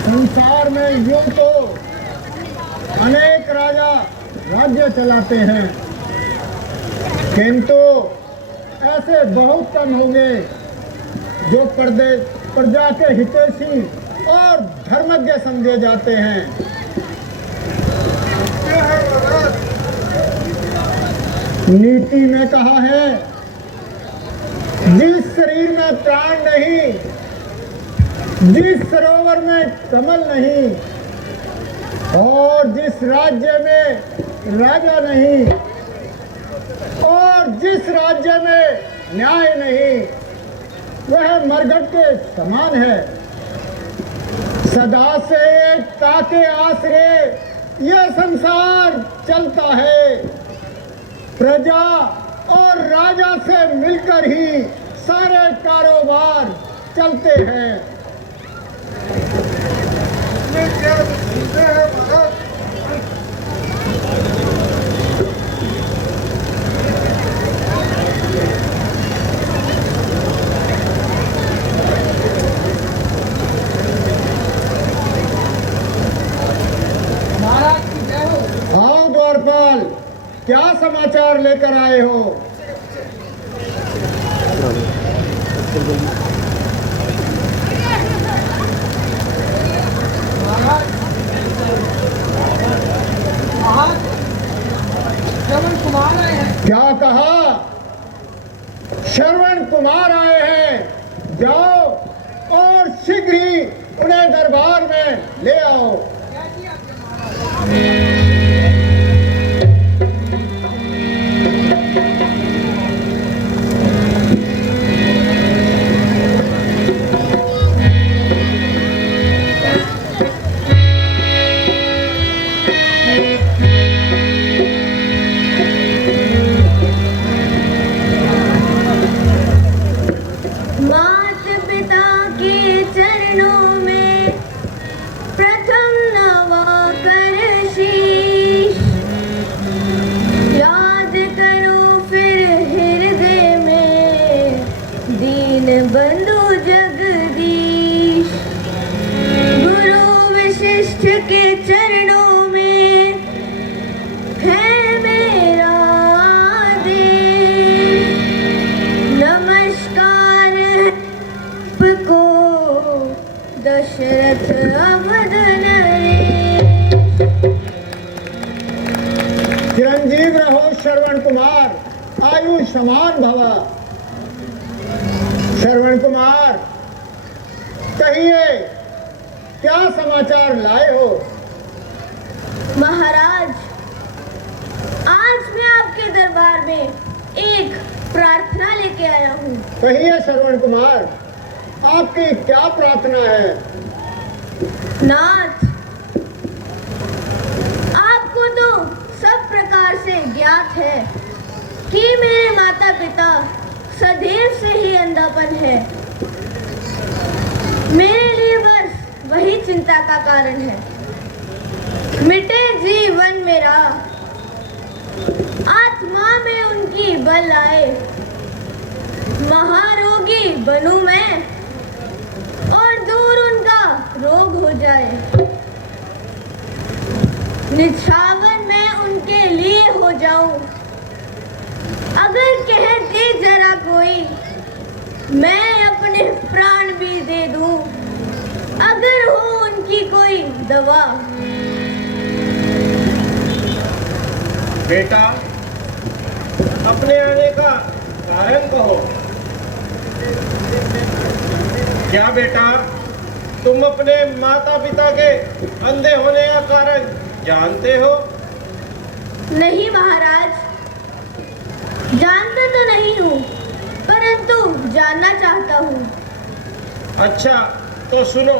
संसार में यूं तो अनेक राजा राज्य चलाते हैं, किंतु ऐसे बहुत कम होंगे जो प्रजा के हितैषी और धर्मज्ञ समझे जाते हैं। नीति में कहा है, जिस शरीर में प्राण नहीं, जिस सरोवर में कमल नहीं, और जिस राज्य में राजा नहीं, और जिस राज्य में न्याय नहीं, वह मरघट के समान है। सदा से एकता के आश्रय यह संसार चलता है। प्रजा और राजा से मिलकर ही सारे कारोबार चलते हैं। हाँ द्वारपाल, क्या समाचार लेकर आए हो? श्रवण कुमार आए हैं। क्या कहा? श्रवण कुमार आए हैं। जाओ और शीघ्र ही उन्हें दरबार में ले आओ। बंधु जगदीश, गुरु विशिष्ट के चरणों में है मेरा आदेश। नमस्कार आपको दशरथ अवध नरेश। चिरंजीव रहो श्रवण कुमार, आयुष्मान भवा। श्रवण कुमार, कहिए क्या समाचार लाए हो? महाराज, आज मैं आपके दरबार में एक प्रार्थना लेके आया हूँ। कहिए श्रवण कुमार, आपकी क्या प्रार्थना है? नाथ, आपको तो सब प्रकार से ज्ञात है कि मेरे माता पिता सदैव से ही अंधापन है। मेरे लिए बस वही चिंता का कारण है। मिटे जीवन मेरा, आत्मा में उनकी बल आए। महारोगी बनूं मैं और दूर उनका रोग हो जाए। निछावर मैं उनके लिए हो जाऊं। अगर कह दे जरा कोई, मैं अपने प्राण भी दे दूं। अगर हो उनकी कोई दवा। बेटा, अपने आने का कारण कहो। क्या बेटा, तुम अपने माता पिता के अंधे होने का कारण जानते हो? नहीं महाराज, जानता तो नहीं हूँ, परंतु जानना चाहता हूँ। अच्छा, तो सुनो।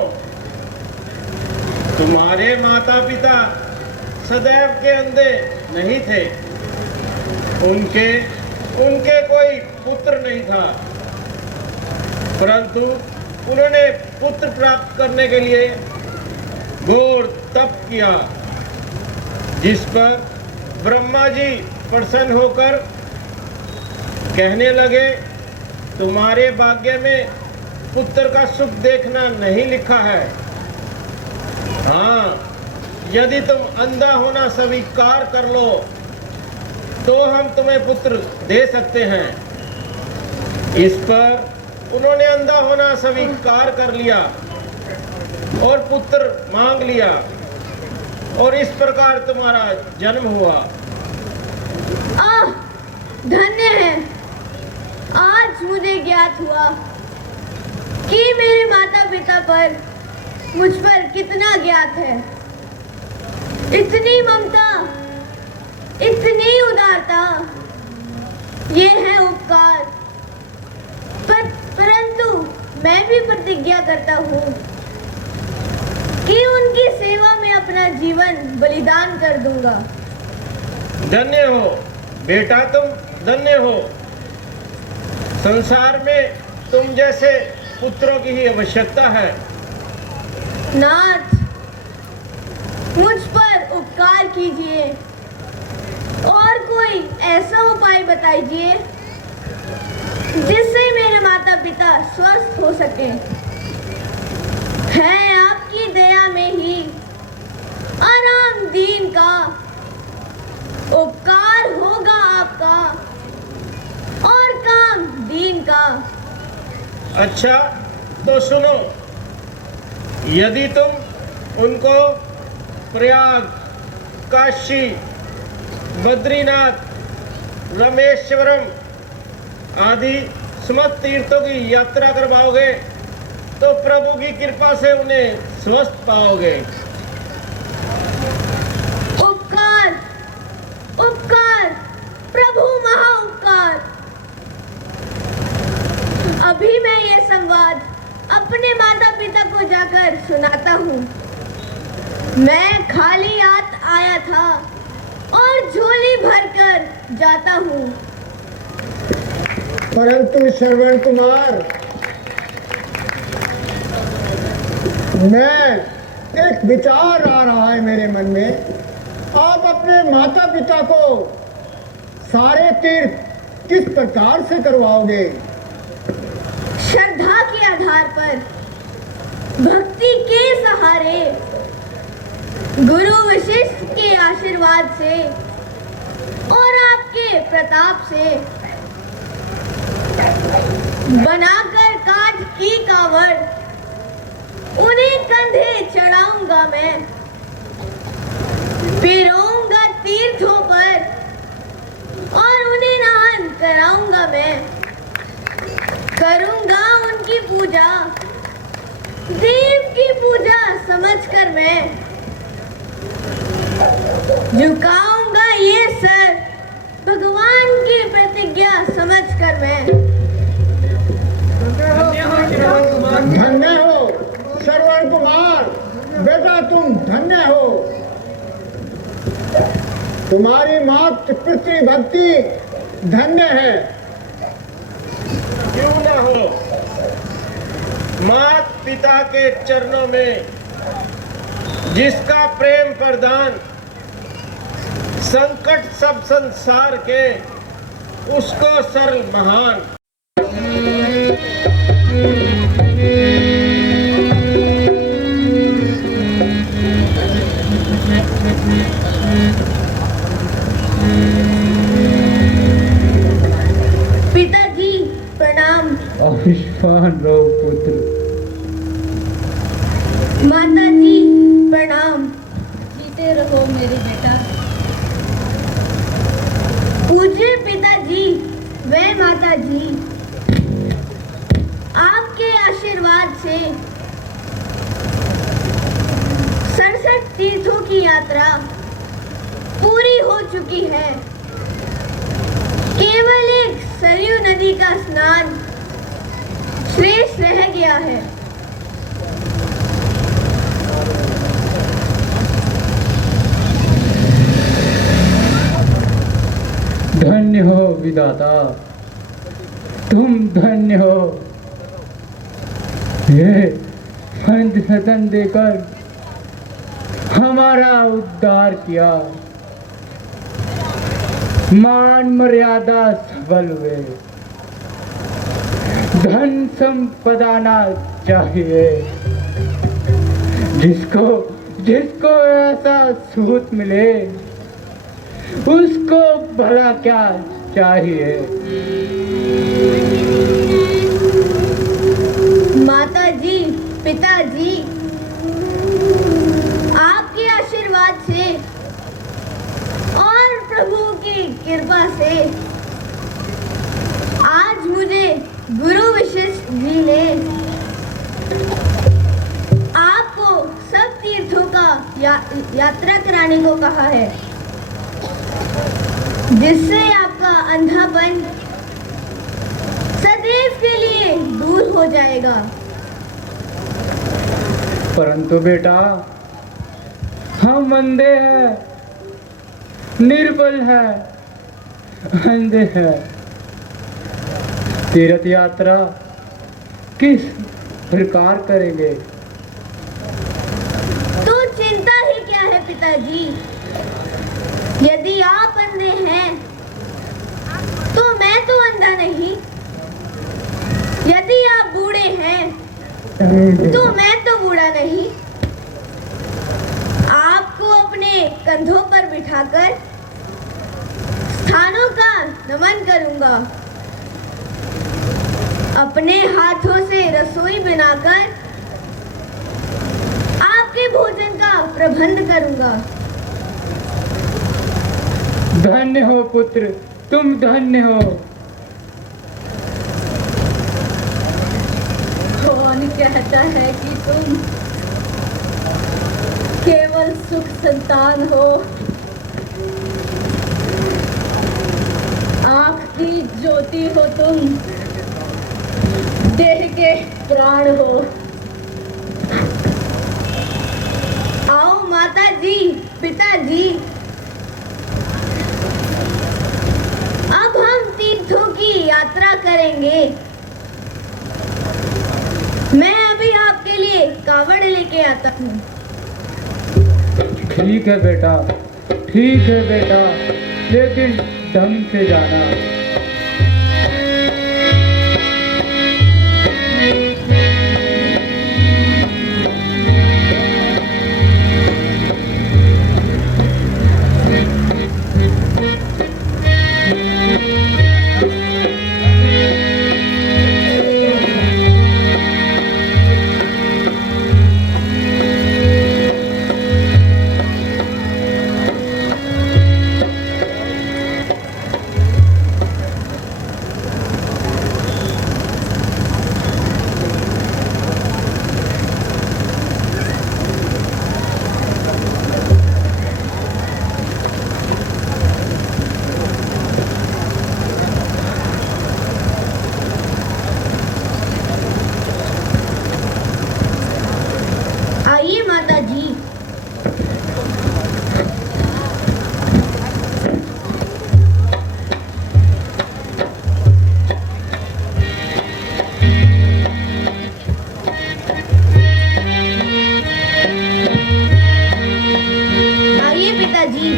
तुम्हारे माता पिता सदैव के अंधे नहीं थे। उनके कोई पुत्र नहीं था, परंतु उन्होंने पुत्र प्राप्त करने के लिए घोर तप किया, जिस पर ब्रह्मा जी प्रसन्न होकर कहने लगे, तुम्हारे भाग्य में पुत्र का सुख देखना नहीं लिखा है, हाँ, यदि तुम अंधा होना स्वीकार कर लो तो हम तुम्हें पुत्र दे सकते हैं। इस पर उन्होंने अंधा होना स्वीकार कर लिया और पुत्र मांग लिया और इस प्रकार तुम्हारा जन्म हुआ। आह, धन्य है। आज मुझे ज्ञात हुआ कि मेरे माता पिता पर मुझ पर कितना ज्ञात है। इतनी ममता, इतनी उदारता, ये है उपकार। परंतु मैं भी प्रतिज्ञा करता हूँ कि उनकी सेवा में अपना जीवन बलिदान कर दूंगा। धन्य हो बेटा, तुम धन्य हो। संसार में तुम जैसे पुत्रों की ही आवश्यकता है। नाथ, मुझ पर उपकार कीजिए और कोई ऐसा उपाय बताइए जिससे मेरे माता पिता स्वस्थ हो सके। है आपकी दया में ही आराम दीन का उपकार होगा आपका और काम दीन का। अच्छा तो सुनो, यदि तुम उनको प्रयाग, काशी, बद्रीनाथ, रामेश्वरम आदि समस्त तीर्थों की यात्रा करवाओगे तो प्रभु की कृपा से उन्हें स्वस्थ पाओगे। उपकार, उपकार, प्रभु महा उपकार। अभी मैं ये संवाद अपने माता पिता को जाकर सुनाता हूँ। मैं खाली हाथ आया था और झोली भरकर जाता हूँ। परंतु श्रवण कुमार, मैं एक विचार आ रहा है मेरे मन में। आप अपने माता पिता को सारे तीर्थ किस प्रकार से करवाओगे? श्रद्धा के आधार पर, भक्ति के सहारे, गुरु वशिष्ठ के आशीर्वाद से और आपके प्रताप से बनाकर काठ की कावड़ उन्हें कंधे चढ़ाऊंगा मैं, पिरोऊंगा तीर्थों पर और उन्हें नहन कराऊंगा मैं, करूंगा उनकी पूजा, देव की पूजा समझकर मैं, झुकाऊंगा ये सर भगवान की प्रतिज्ञा समझकर मैं। धन्य हो श्रवण कुमार, बेटा तुम धन्य हो। तुम्हारी मातृ पितृ भक्ति धन्य है। क्यों ना हो, मात पिता के चरणों में जिसका प्रेम प्रदान संकट सब संसार के, उसको सरल महान। पिताजी प्रणाम। आयुष्मान रहो पुत्र। माताजी प्रणाम। जीते रहो मेरे बेटा। पूज्य पिताजी व माताजी, आपके आशीर्वाद से 67 तीर्थों की यात्रा पूरी हो चुकी है। केवल एक सरयू नदी का स्नान शेष रह गया है। धन्य हो विधाता, तुम धन्य हो। ये पंच सतन देकर हमारा उद्धार किया। मान मर्यादा सफल हुए। धन संपदा ना चाहिए। जिसको ऐसा सूत मिले उसको भला क्या चाहिए। माता जी, पिताजी, आपके आशीर्वाद से और प्रभु की कृपा से आज मुझे गुरु वशिष्ठ जी ने आपको सब तीर्थों का यात्रा कराने को कहा है, जिससे आपका अंधापन सदैव के लिए दूर हो जाएगा। परंतु बेटा, हम अंधे हैं, निर्बल हैं, अंधे हैं। तीर्थ यात्रा किस प्रकार करेंगे? तो चिंता ही क्या है पिताजी, यदि आप अंधे हैं तो मैं तो अंधा नहीं, यदि आप बूढ़े हैं तो मैं तो बूढ़ा नहीं। आपको अपने कंधों पर बिठाकर स्थानों का नमन करूंगा, अपने हाथों से रसोई बनाकर आपके भोजन का प्रबंध करूंगा। धन्य हो पुत्र, तुम धन्य हो। कौन कहता है कि तुम केवल सुख संतान हो? आंख की ज्योति हो तुम, देह के प्राण हो। आओ माता जी, पिताजी, अब हम तीर्थों की यात्रा करेंगे। मैं अभी आपके लिए कावड़ लेके आता हूँ। ठीक है बेटा, ठीक है बेटा, लेकिन ढंग से जाना। आइए माता जी। आइए पिताजी।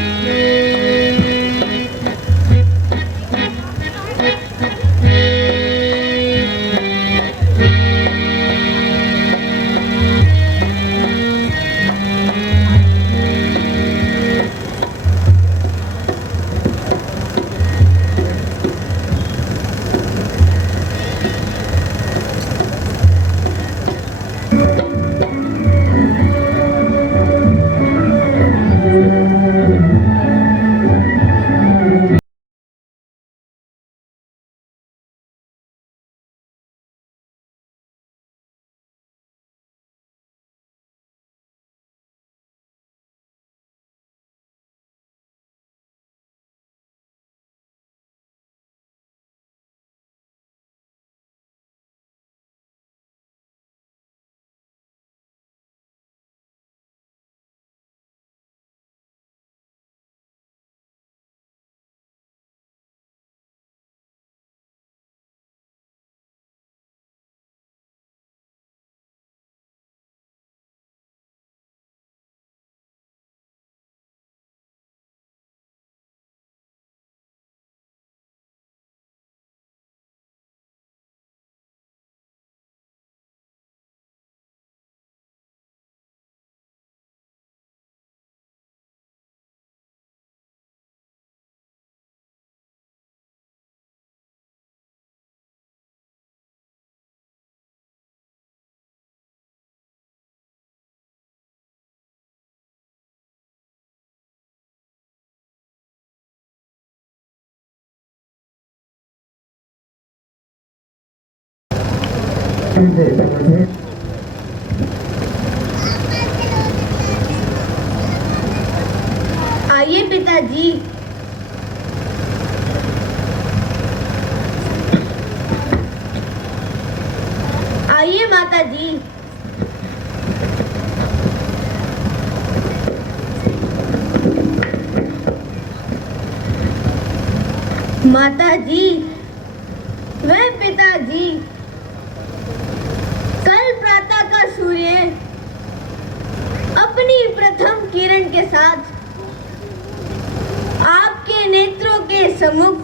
आइए पिताजी। आइए माताजी। माताजी, वह पिताजी, कल प्रातः का सूर्य अपनी प्रथम किरण के साथ आपके नेत्रों के सम्मुख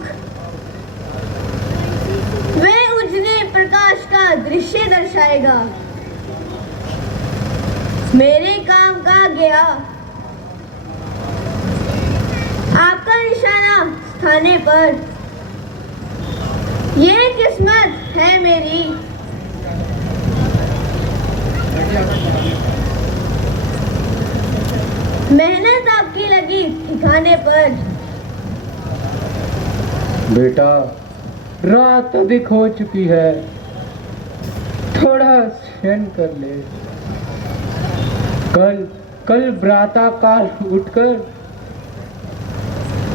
वह उजले प्रकाश का दृश्य दर्शाएगा। मेरे काम का गया। आपका निशाना स्थाने पर। ये किस्मत है मेरी। मेहनत आपकी लगी ठिकाने पर। बेटा, रात अधिक हो चुकी है, थोड़ा शयन कर ले। कल प्रातःकाल उठकर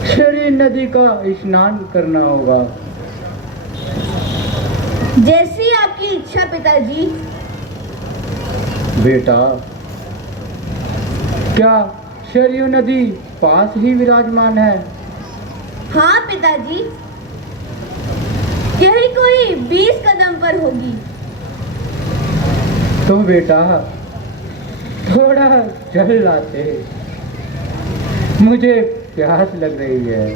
शरीर नदी का स्नान करना होगा। जैसी आपकी इच्छा पिताजी। बेटा, क्या सरयू नदी पास ही विराजमान है? हाँ पिताजी, यही कोई 20 कदम पर होगी। तो बेटा, थोड़ा जल लाते, मुझे प्यास लग रही है।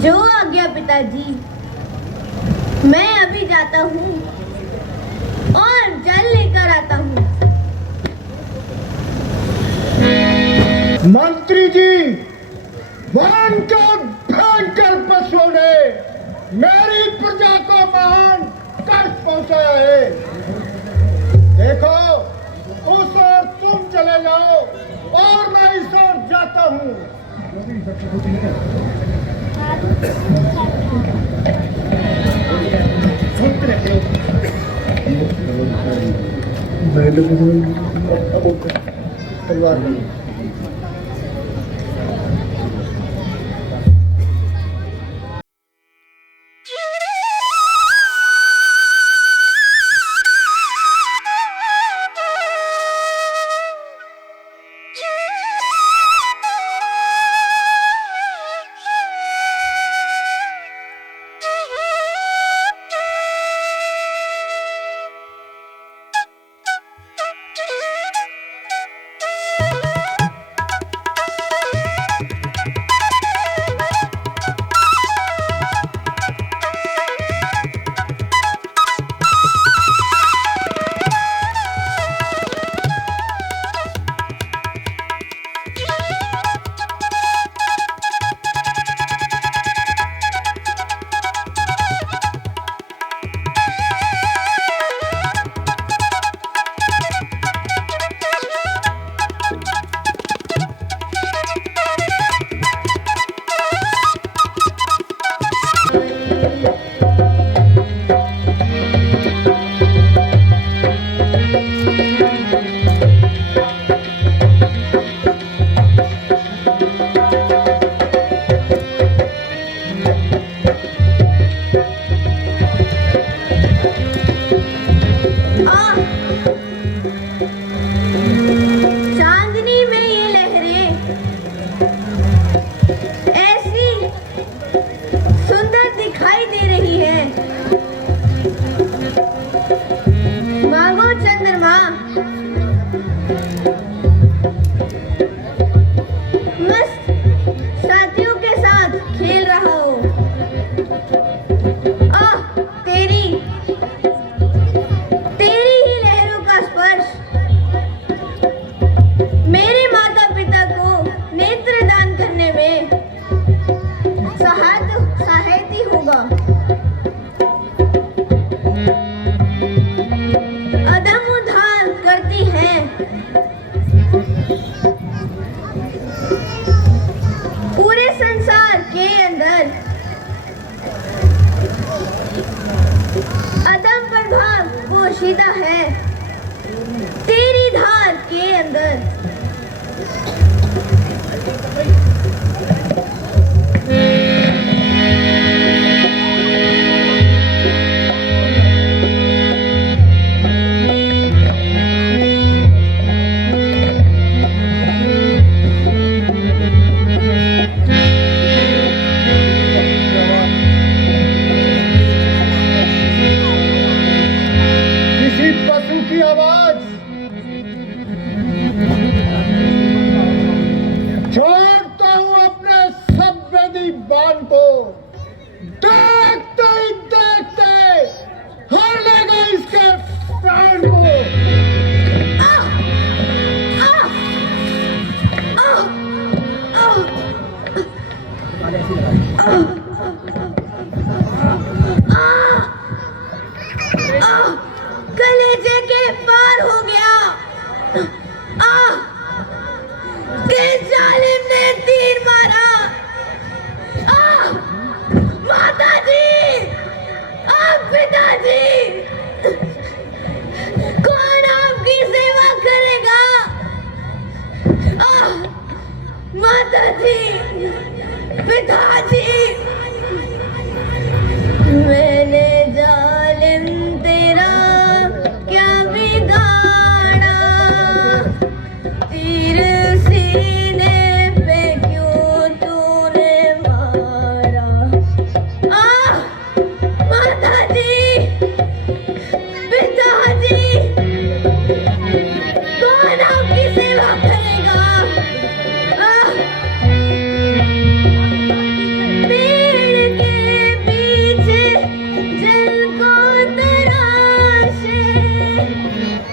जो आज्ञा पिताजी। मैं अभी जाता हूँ और जल लेकर आता हूँ। मंत्री जी, वन के भयंकर पशुओं ने मेरी प्रजा को महान कष्ट पहुंचाया है। देखो, उस ओर तुम चले जाओ और मैं इस ओर जाता हूँ। अदम प्रभाव पोशीदा है तेरी धार के अंदर। किसी पशु की आवाज छोड़ता हूं अपने सब वेदी बाण को। देखते ही देखते हर लेगा इसके प्राण को। कलेजे के पार हो गया। किस जालिम ने तीर मारा। माता जी, पिताजी, कौन आपकी सेवा करेगा। माता जी, पिताजी, मैंने जालिम तेरा क्या बिगाड़ा। तीर सीने पे क्यों तूने मारा। माता जी, पिताजी, कौन आपकी सेवा करेगा। पेड़ के पीछे जल को तराशे,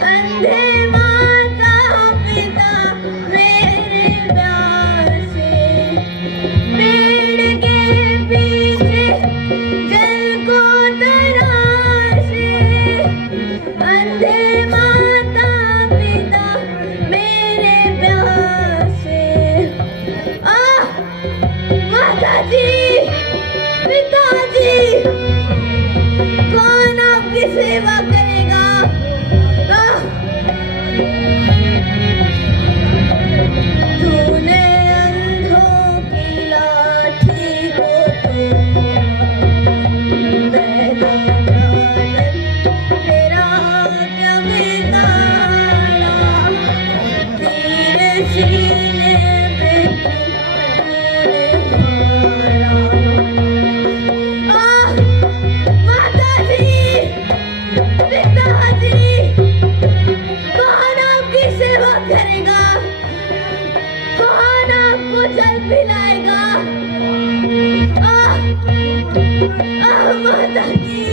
अंधे माता पिता मेरे प्यासे। पेड़ के पीछे जल को तराशे, अंधे माता पिता मेरे प्यासे। माता जी, पिताजी, कौन आपकी सेवा करेगा। तूने अंधों की लाठी को तोड़ा, मैं तो जालिम तेरा क्या बिगाड़ा। तीर सीने पे तूने मारा। माता जी, पिताजी, कौन आपकी सेवा करेगा। कौन आपको जल पिलाएगा। माता जी,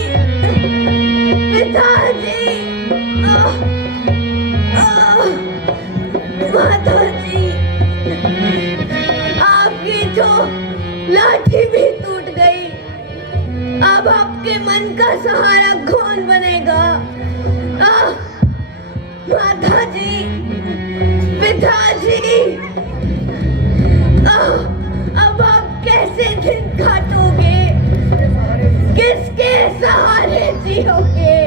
पिताजी, माता जी, आपकी जो लाठी भी टूट गई। अब आपके मन का सहारा कौन बनेगा। माता जी, पिताजी, अब आप कैसे दिन काटोगे। किसके सहारे जियोगे।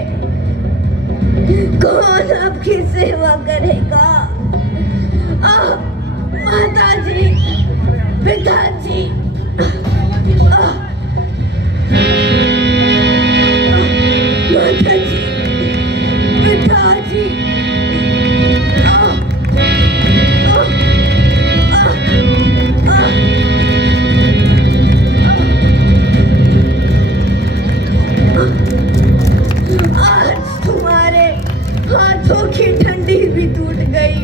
कौन आपकी सेवा करेगा। माता जी, पिताजी, माता जी, पिताजी, आज तुम्हारे हाथों की ठंडी भी टूट गई।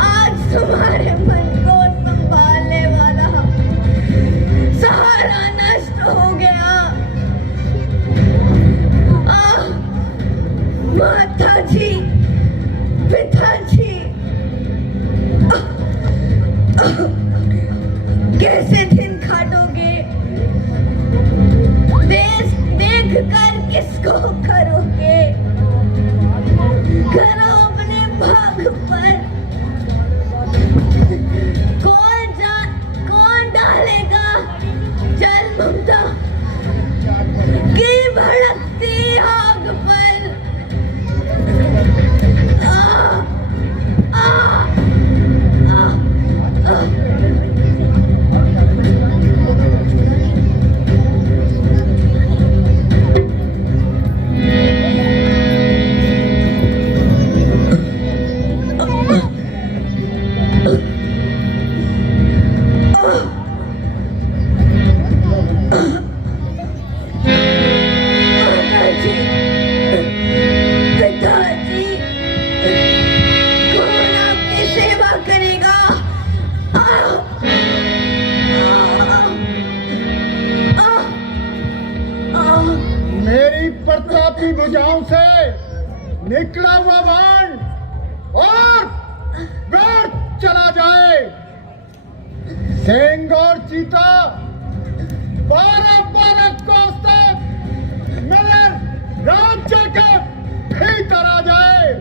आज तुम्हारे मन को संभालने वाला सहारा नष्ट हो गया। माता जी, पिताजी, कैसे दिन काटोगे। देख कर किसको करोगे। करो अपने भाग पर। कौन डालेगा जल ममता की भड़कती आग पर। भुजाओं से निकला हुआ बाण और व्यर्थ चला जाए। सिंह और चीता 12-12 कोस तक मेरे राज्य के भीतर आ जाए।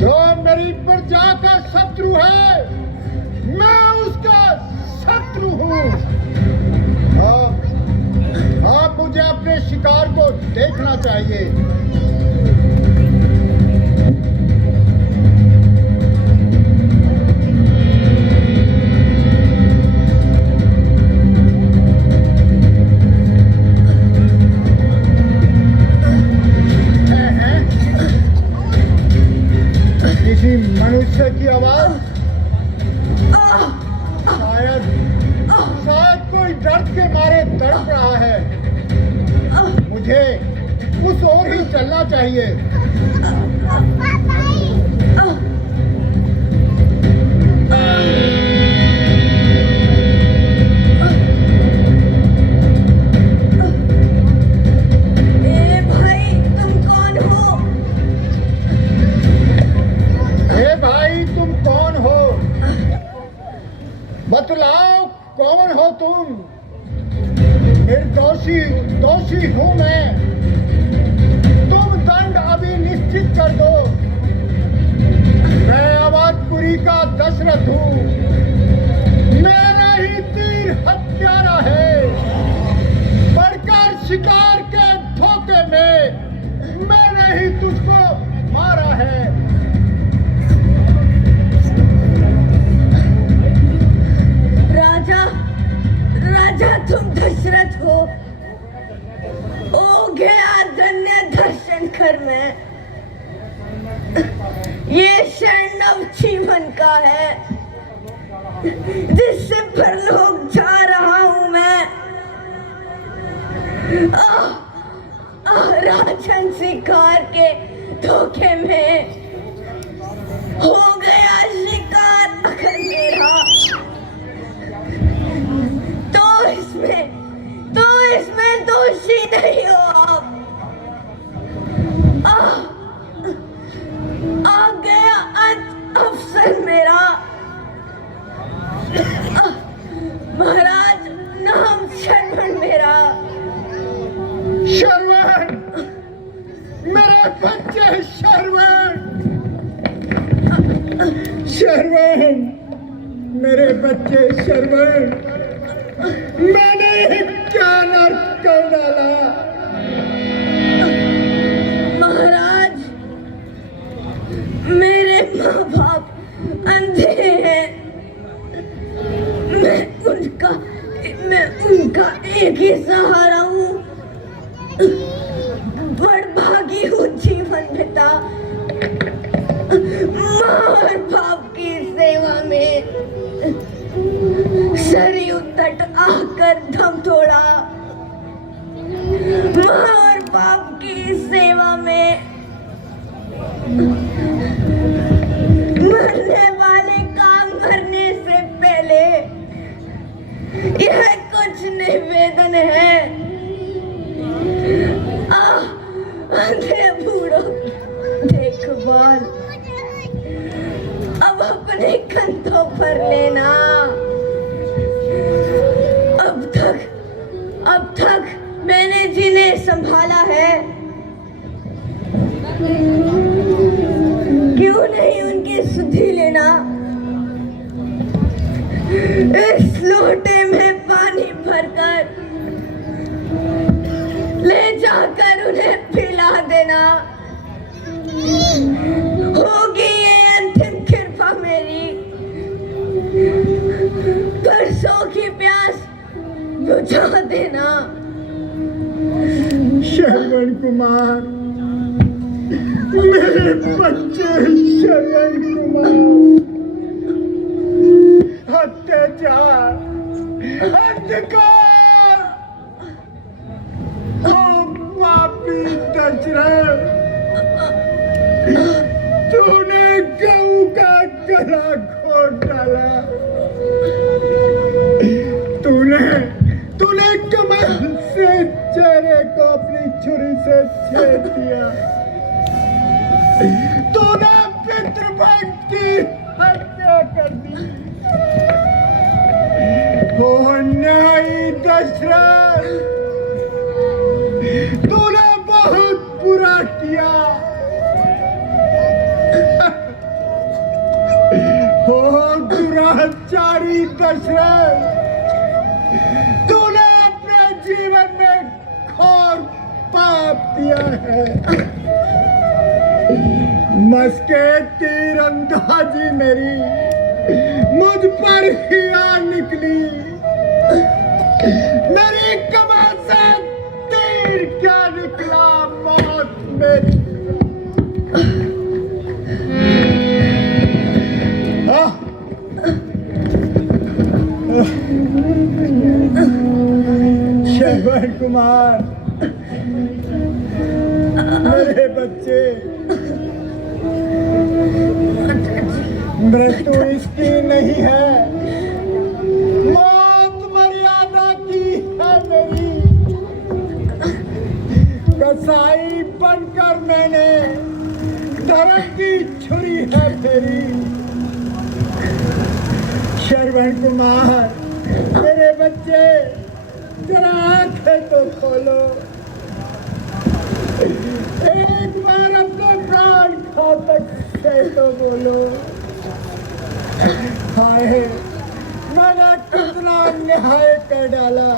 जो मेरी प्रजा का शत्रु है, मैं उसका शत्रु हूँ। आप मुझे अपने शिकार को देखना चाहिए। किसी मनुष्य की आवाज, शायद कोई दर्द के मारे तड़प रहा है। मुझे उस ओर ही चलना चाहिए। ए भाई तुम कौन हो? हे भाई तुम कौन हो? बतलाओ कौन हो तुम? दोषी हूं मैं। तुम दंड अभी निश्चित कर दो। मैं अवधपुरी का दशरथ हूं। मेरा ही तीर हत्यारा है। बढ़कर शिकार के धोखे में मैंने ही तुझको मारा है। राजा तुम दशरथ हो। ओ गया धन्य दर्शन कर मैं। ये क्षण नव जीवन का है, जिससे परलोक जा रहा हूं मैं। राजन शिकार के धोखे में हो गया शिकार अगर मेरा, तो इसमें दोषी नहीं हो आप। आ गया अंत अवसर मेरा। महाराज नाम शरवण मेरा। शरवण, मेरे बच्चे शरवण, शरवण, मेरे बच्चे शरवण, मैंने क्या नर्क कर डाला? महाराज मेरे माँ बाप अंधे हैं। मैं उनका एक ही सहारा हूँ। बड़भागी हूँ जीवन बिता माँ और बाप की सेवा में। सरयू तट आकर दम तोड़ा माँ और बाप की सेवा में। मरने वाले का मरने से पहले यह कुछ निवेदन है। अंधे बूढ़ों देखभाल अब अपने कंधों पर लेना। अब तक मैंने जिन्हें संभाला है, क्यों नहीं उनकी सुधि लेना। इस लोटे में पानी भरकर ले जाकर उन्हें पिला देना। होगी ये अंतिम कृपा मेरी। परसों की प्यास बुझा देना। श्रवण कुमार, मेरे बच्चे श्रवण कुमार, अत्याचार, अंधकार, ओ पापी दशरथ, तूने गऊ का गला घोट डाला। तूने कमल से चेहरे को अपनी छुरी से से छेड़ दिया। तूने पितृभक्त की हत्या कर दी। ओ न्यायी दशरथ, तूने बहुत बुरा किया। ओ दुराचारी दशरथ, तूने अपने जीवन में घोर पाप किया है। मस्के तीरंदाजी मेरी मुझ पर ही आ निकली। मेरी कमर से तीर क्या निकला, मौत मेरी। श्रवण कुमार, मेरे बच्चे, मृत्यु इसकी नहीं है, मौत मर्यादा की है मेरी। कसाई बनकर मैंने धर्म की छुरी है फेरी। श्रवण कुमार, मेरे बच्चे, जरा आंखें तो खोलो। एक बार अपने प्राण घातक से तो बोलो। हाय, मैंने कितना अन्याय कर डाला।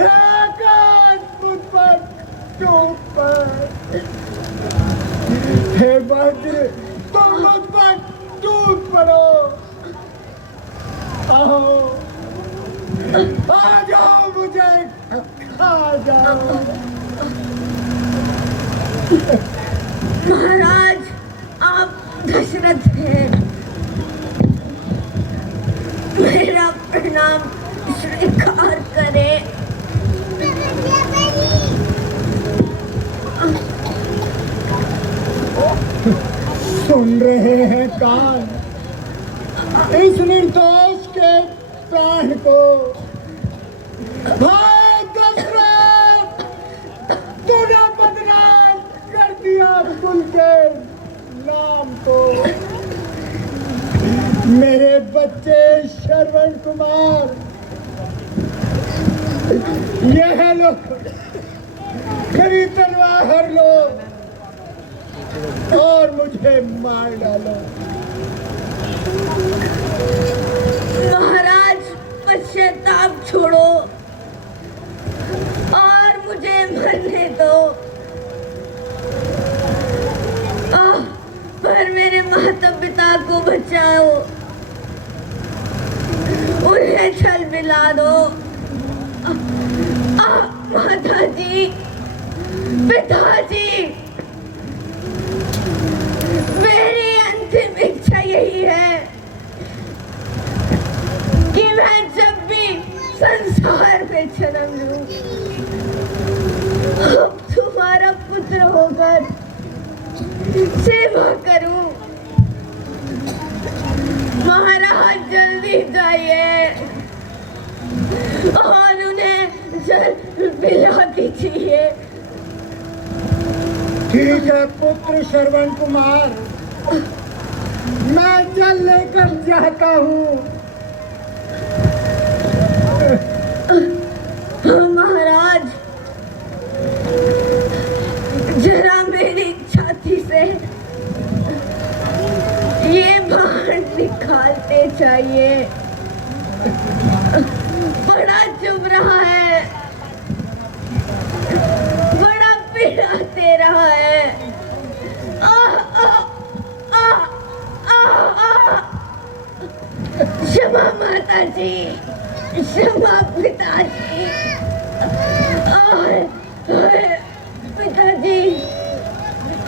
एक आंख मुझ पर टूट पर। हे वज्र, तुम मुझ पर टूट पड़ो। आओ, आ जाओ, मुझे खा जाओ। महाराज, आप दशरथ हैं। मेरा प्रणाम स्वीकार करें। सुन रहे हैं कान इस निर्दोष के प्राण को। भाई दशरथ, तूने बदनाम कर दिया कुल के नाम को। मेरे बच्चे श्रवण कुमार, यह लो, मेरी तलवार लो और मुझे मार डालो। महाराज, पश्चाताप छोड़ो और मुझे मरने दो। पर मेरे माता पिता को बचाओ, उन्हें छल मिला दो। माता जी, पिताजी, मेरी अंतिम इच्छा यही है कि मैं जब भी संसार में जन्म लूं, अब तुम्हारा पुत्र होकर सेवा करूं। महाराज, जल्दी जाइए और उन्हें जल पिला दीजिए। ठीक है पुत्र श्रवण कुमार, मैं जल लेकर जाता हूँ। महाराज, जरा मेरी छाती से ये बाण निकालते चाहिए। बड़ा चुभ रहा है, बड़ा पीड़ाते रहा है। क्षमा माता जी, क्षमा पिताजी। पिताजी,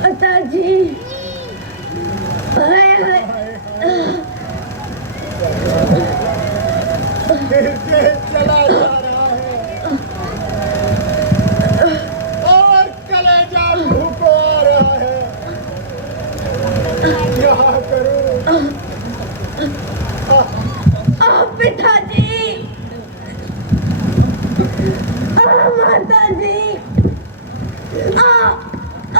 पिताजी, फिर से चला जा रहा है और कलेजा भूखो आ रहा है। क्या करूं? पिताजी, माता जी, ओ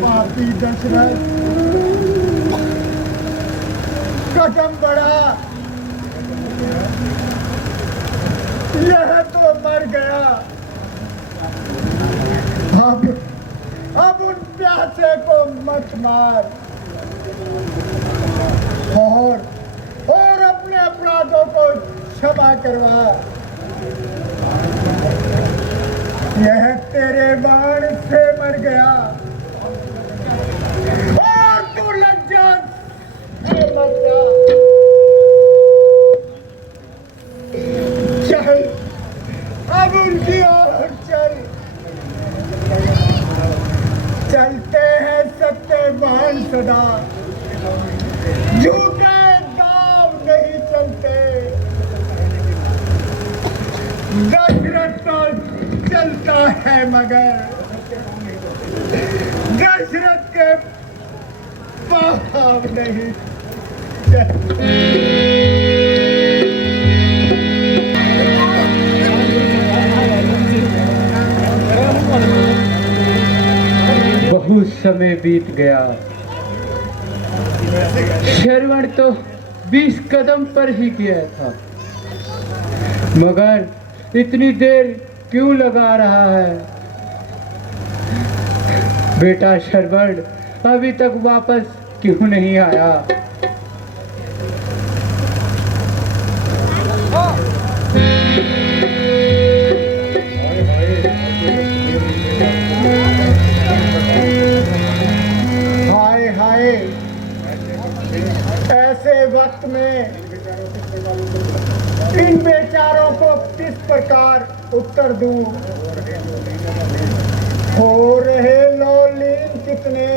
पापी दशरथ, कदम बढ़ा, यह तो मर गया। अब उन प्यासे को मत मार और अपने अपराधों को क्षमा करवा। यह तेरे बाण से मर गया और तू लज्जा से मर जा। चल, अब उनकी ओर चल। चलते हैं सत्यवान सदा, झूठे दाव नहीं चलते। दशरथ तो चलता है मगर दशरथ के पाप नहीं चलते। बहुत समय बीत गया। श्रवण तो 20 कदम पर ही गया था, मगर इतनी देर क्यों लगा रहा है? बेटा श्रवण अभी तक वापस क्यों नहीं आया? हाय हाय, ऐसे वक्त में इन बेचारों को किस प्रकार उत्तर दूं? हो रहे लौलीन कितने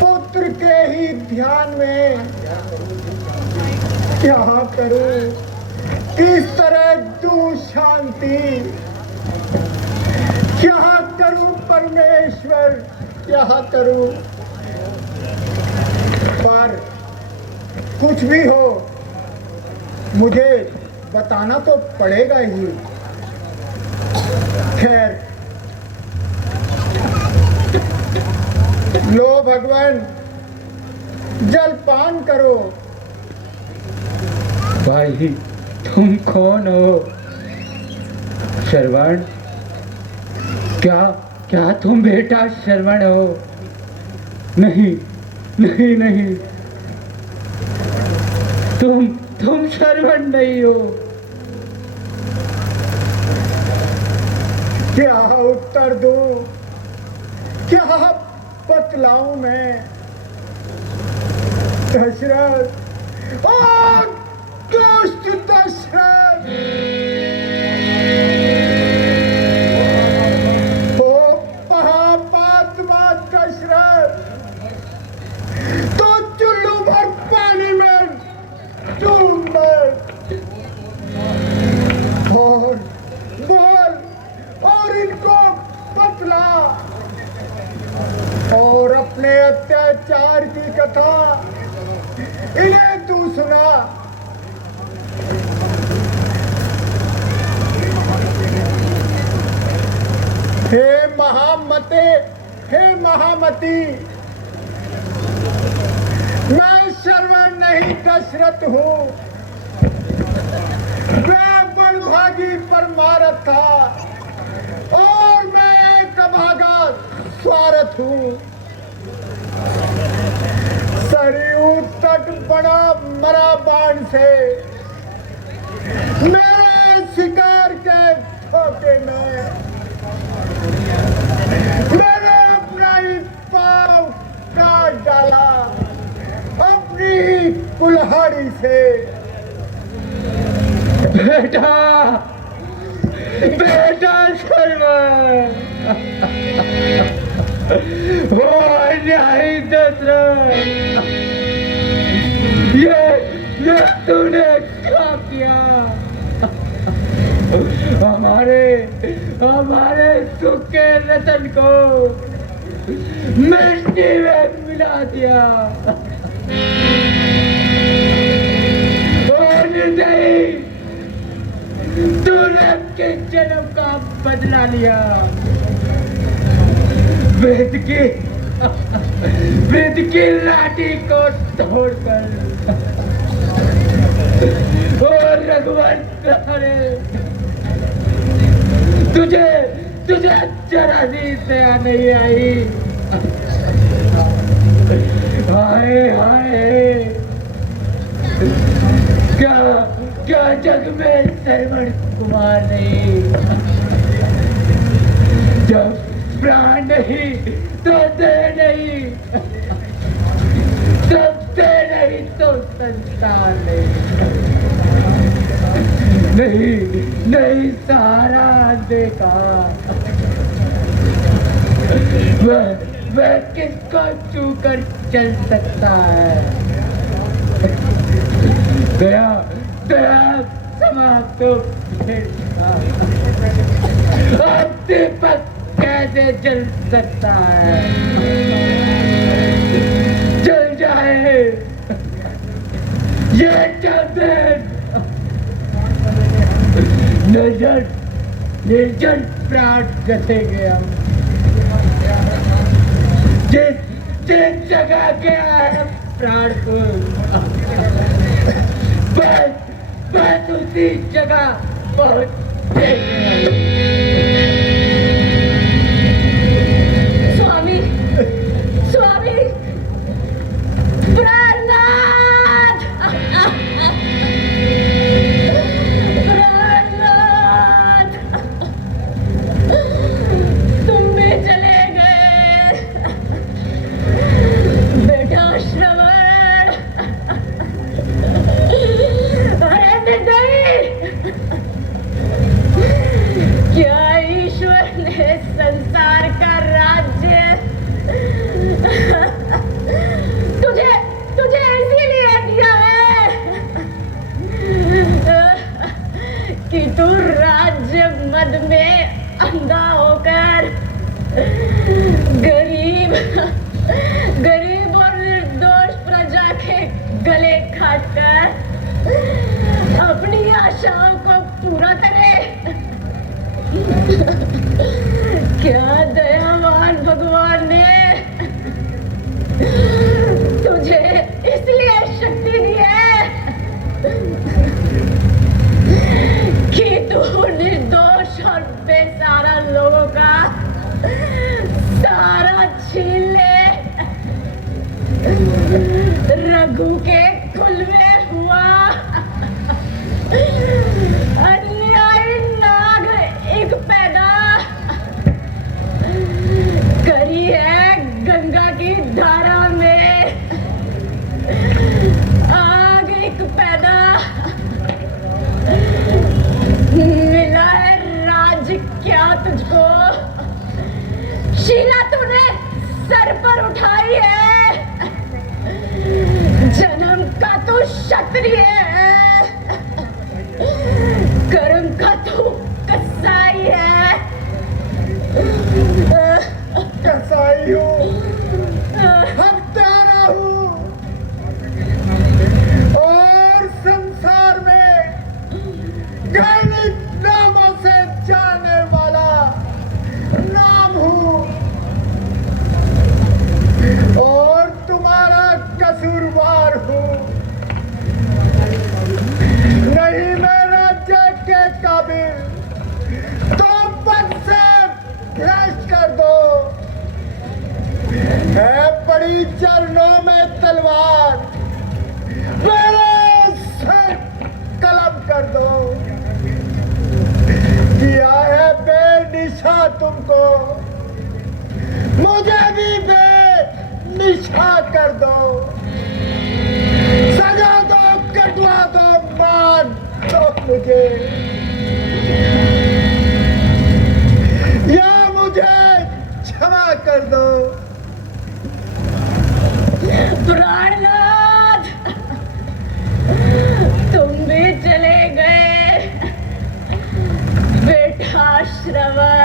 पुत्र के ही ध्यान में। क्या करूं, किस तरह दूं शांति? क्या करूं परमेश्वर, क्या करूं? पर कुछ भी हो, मुझे बताना तो पड़ेगा ही। खैर, लो भगवान, जलपान करो। भाई तुम कौन हो? श्रवण, क्या तुम बेटा श्रवण हो? नहीं नहीं नहीं, तुम श्रवण नहीं हो। क्या उत्तर दूं, क्या बतलाऊं मैं? दशरथ, ओ दुष्ट दशरथ, ओ महापात्मा दशरथ, तो चुल्लू भर पानी में डूब मर। और बोल और इनको बतला और अपने अत्याचार की कथा इन्हें तू सुना। हे महामते, हे महामती, मैं श्रवण नहीं दशरथ हूँ। मैं बलभागी परमारथ था और मैं एक अभागा स्वार्थ हूँ। सरयू तट बड़ा मरा बाण से मेरे शिकार के धोखे में मैंने अपना ही पाँव काट डाला अपनी ही कुल्हाड़ी से। बेटा बेटा श्रवण, वो अन्यायी दशरथ, ये तूने क्या किया? हमारे हमारे सुख के रतन को मिट्टी में मिला दिया। और नहीं, तूने के जन्म का बदला लिया। वेद की लाठी को तोड़कर और रघुवंश, अरे तुझे जरा सी दया नहीं आई। हाय हाय, क्या जग में श्रवण कुमार नहीं? जब प्राण नहीं तो दे नहीं, तब दे नहीं तो संसार नहीं सारा देखा। वह किसको छू कर चल सकता है? दया समाप्त हो अब दीपक कैसे जल सकता है? जल जाए ये चंदन, निर्जन प्राण गसेंगे हम। जिस जगह गया है प्राण को, बस उसी जगह पहुंचेंगे। स्वामी, स्वामी, प्रहलाद, प्रहलाद, तुम भी चले गए। बेटा श्रवण, अरे निर्दयी, क्या ईश्वर ने संसार का राज्य तुझे इसीलिए दिया है कि तू राज्य मद में अंधा होकर गरीब और निर्दोष प्रजा के गले काटकर अपनी आशाओं को पूरा करे। क्या दयावान भगवान ने तुझे इसलिए शक्ति दी है कि तू निर्दोष और बेसहारा लोगों का सारा छीन ले। रघु के कुल में हुआ अन्यायी नाग एक पैदा करी है गंगा की धारा में। आग एक पैदा मिला है राज क्या तुझको? शीला तूने सर पर उठाई है। जन्म का तू क्षत्रिय है, कर्म का तू कसाई है। कसाई हूँ, हत्यारा हूँ और संसार में दैनिक नामों से जाने वाला नाम हूँ और तुम्हारा कसूरवार हूँ। नहीं मैं राज्य के काबिल तो पद से भ्रष्ट कर दो। है पड़ी चरणों में तलवार, मेरे सर कलम कर दो। किया है बेनिशा तुमको, मुझे भी बेनिशा कर दो। सजा दो, कटवा दो, मान दो मुझे, या मुझे क्षमा कर दो। प्राणनाथ, तुम भी चले गए। बेटा श्रवण,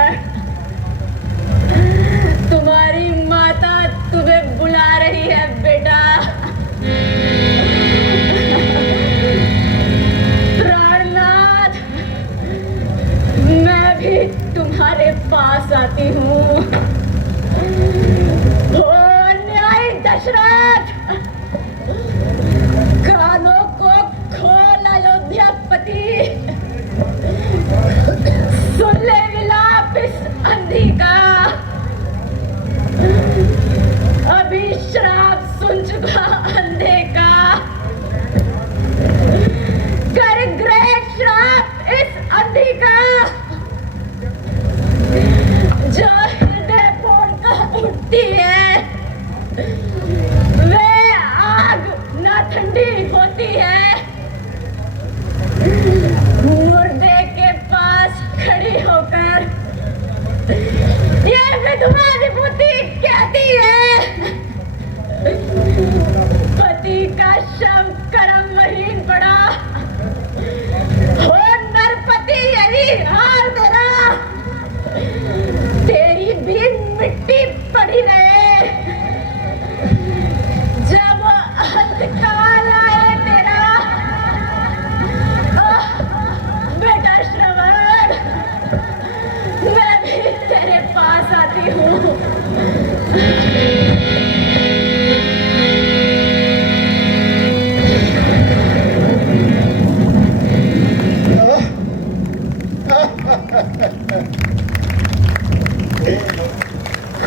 पास आती हूँ। ओ न्यायी दशरथ, कानों को खोल अयोध्यापति, सुन ले विलाप इस अंधी का। अभी श्राप सुन चुका अंधे का, कर ग्रेट श्राप इस अंधी का, जो हृदय फोड़ कर उठती है वे आग न ठंडी होती है। मुर्दे के पास खड़ी होकर ये विधवा विभूति कहती है, पति का शव कर्महीन पड़ा हो नरपति, यही हाल तेरा, तेरी भी मिट्टी पड़ी रहे जब अंतकाल आए तेरा। बेटा श्रवण, मैं भी तेरे पास आती हूँ।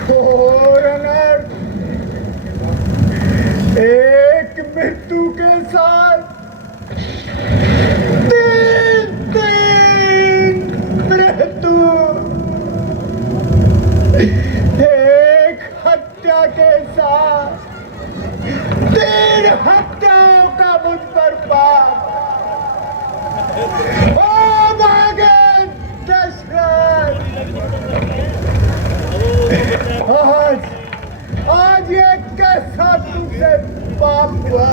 घोर अनर्थ, एक मृत्यु के साथ तीन तीन मृत्यु, एक हत्या के साथ तीन हत्याओं का मुझ पर पाप। ओ भागे दशरथ, आज ये कैसा तुझसे पाप हुआ।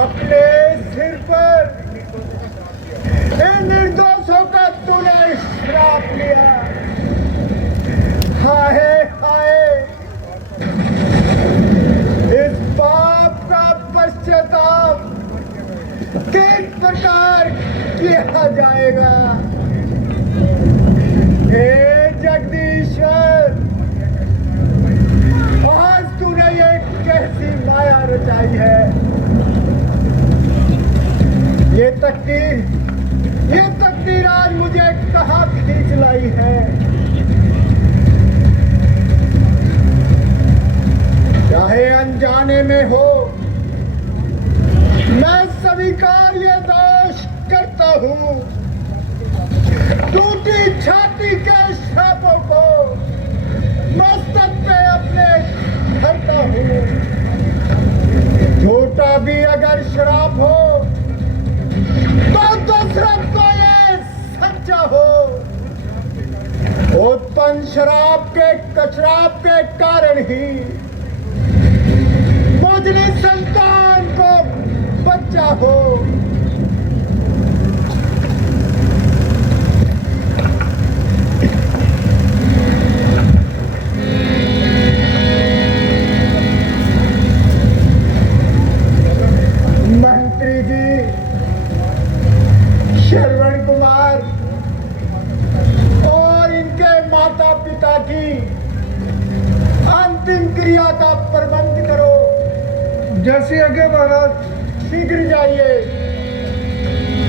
अपने सिर पर इन निर्दोषों का तूने श्राप लिया। हाय हाय, इस पाप का पश्चाताप किस प्रकार किया जाएगा। हे जगदीश्वर, आज तूने ये कैसी माया रचाई है। ये तकदीर आज मुझे कहाँ खींच लाई है। चाहे अनजाने में हो, मैं स्वीकार ये दोष करता हूँ। टूटी छाती के श्रापों को मस्तक पे अपने धरता हूँ। झूठा भी अगर श्राप हो तो दशरथ को ये सच्चा हो। उत्पन्न श्राप के कारण ही मुझे संतान को बच्चा हो। मंत्री जी, श्रवण कुमार और इनके माता पिता की अंतिम क्रिया का प्रबंध करो। जैसे आगे महाराज, शीघ्र जाइए।